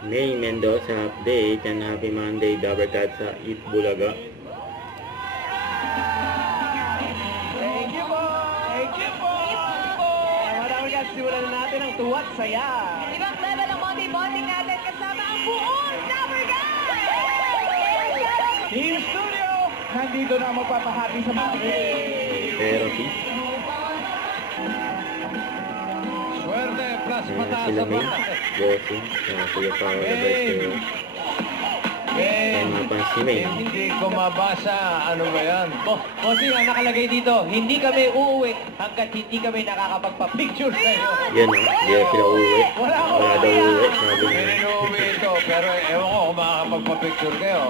May Mendoza update and happy Monday Dabarkat sa Eat Bulaga. Thank you po! Thank you po! Dabarkat, simulan na natin ang tuwat saya. Ibang level ang Monday bonding natin kasama ang buong Dabarkat! Team Studio! Nandito na ang magpapahati sa mga Therapy. Swerte plus mataas Sila sa May, mga. Bossing, Kuya Paolo Berteo. Mga pang si May. Hindi ko mabasa. Ano ba yan? Bossing, ang nakalagay dito, hindi kami uuwi hanggat hindi kami nakakapagpa-picture sa'yo. Yan o, hindi na sila uwi. Wala Wala daw uwi, sabi May niya. inuwi ito, pero ewan ko kung makakapagpa-picture kayo.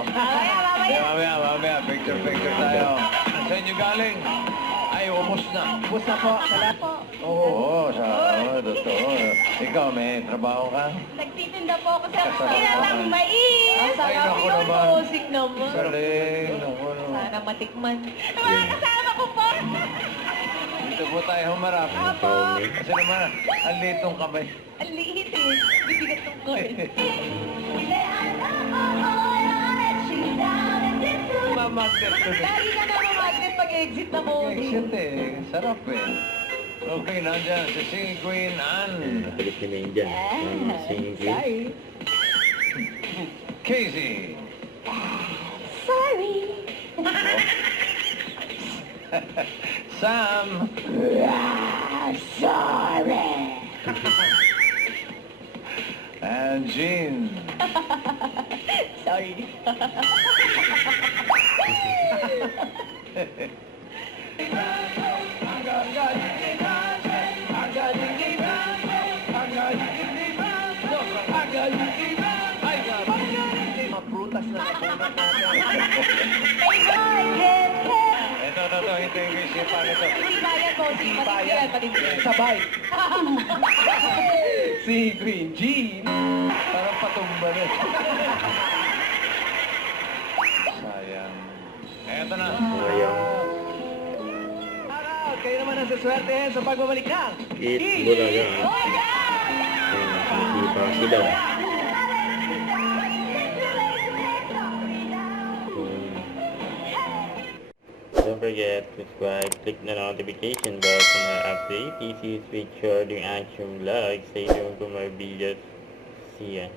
Mamaya, Mamaya, picture tayo. Sa inyo galing? Ay, ubos na. Ubos na po. Wala po. Oo, totoo. Ikaw, may trabaho ka? Nagtitinda po ako sa ng mais. Ay, Sarap naku yung naman. music naman. Galing. Naku, naman. Sana matikman. Mga kasama ko po. Dito po tayo humarap. Apo. Kasi naman, ang liit ng kamay. Ang liit eh. Bibigat ng card. Mamagnet ko din. Lagi ka na mamagnet pag-exit na mo. Exit eh. Sarap eh. Okay, nandyan si Sing Queen Anne. Napalit ni May dyan. Singing Queen. Sorry. Casey. Sorry. Sam. Sorry. And Jean. Sorry. Maprutas na napunat natin. Ito, hintayin ko yung sipa nito. Hindi bayan po. Hindi bayan. Sabay. Si Queen Jean. Parang patumba rin. Sayang. Eto na. Sayang. Kayo naman ang saswerte sa pagbabalik ng Eat Bulaga. Sipa sila. Don't forget to subscribe, click the notification bell for more updates. Easy switch your action vlog. Stay tuned for more videos. See ya.